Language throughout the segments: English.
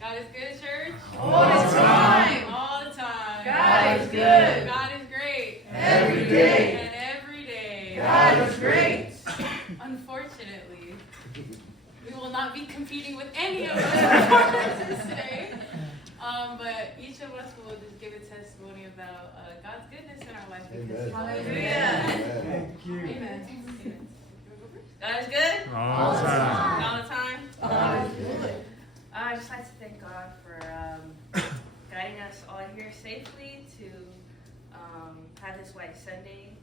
God is good, church. All the time. All the time. God is good. God is great. Every day. And every day. God is great. Unfortunately, we will not be competing with any of those performances today. But each of us will just give a testimony about God's goodness in our life. Amen. Hallelujah. Thank you. Amen. God is good. All the time. All the time. God is good. I'd just like to thank God for guiding us all here safely to have this White Sunday,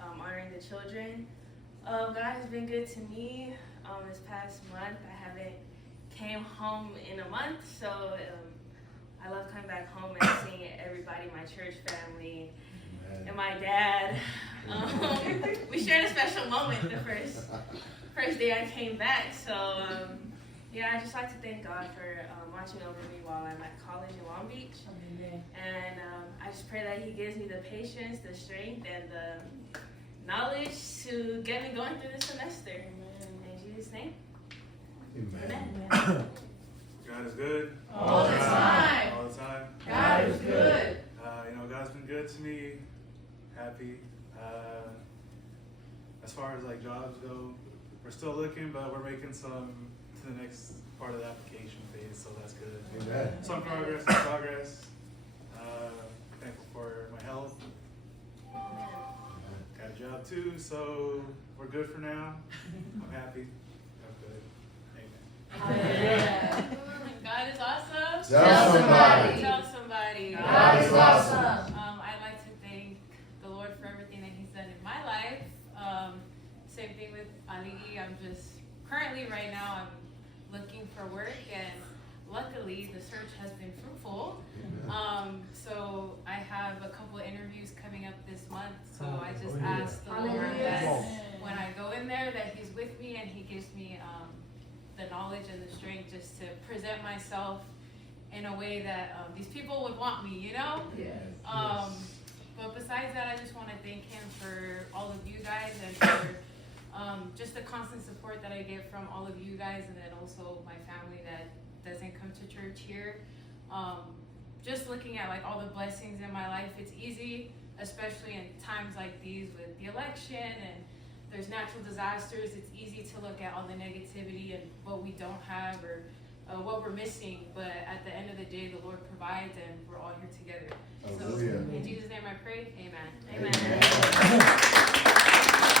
honoring the children. God has been good to me this past month. I haven't came home in a month, so I love coming back home and seeing everybody, my church family, and my dad. We shared a special moment the first day I came back, so yeah, I just like to thank God for watching over me while I'm at college in Long Beach. And I just pray that He gives me the patience, the strength, and the knowledge to get me going through this semester. In Jesus' name. Amen. God is good. All the time. All the time. God is good. God's been good to me. Happy. As far as like jobs go, we're still looking, but we're making some to the next part of the application phase, so that's good. Amen. Some progress, some progress. Thankful for my health. Got a job too, so we're good for now. I'm happy. I'm good. Amen. God is awesome. Tell somebody. Tell somebody. God is awesome. I'd like to thank the Lord for everything that He's done in my life. Same thing with Ali. I'm just currently right now I'm looking for work, and luckily the search has been fruitful. So I have a couple of interviews coming up this month. So I just ask the Lord that when I go in there that He's with me and He gives me the knowledge and the strength just to present myself in a way that these people would want me, you know? Yes. But besides that, I just want to thank Him for all of you guys and for just the constant support that I get from all of you guys, and then also my family that doesn't come to church here. Just looking at like all the blessings in my life, it's easy, especially in times like these with the election and there's natural disasters. It's easy to look at all the negativity and what we don't have or what we're missing. But at the end of the day, the Lord provides, and we're all here together. So Hallelujah. in Jesus' name I pray, amen. Amen.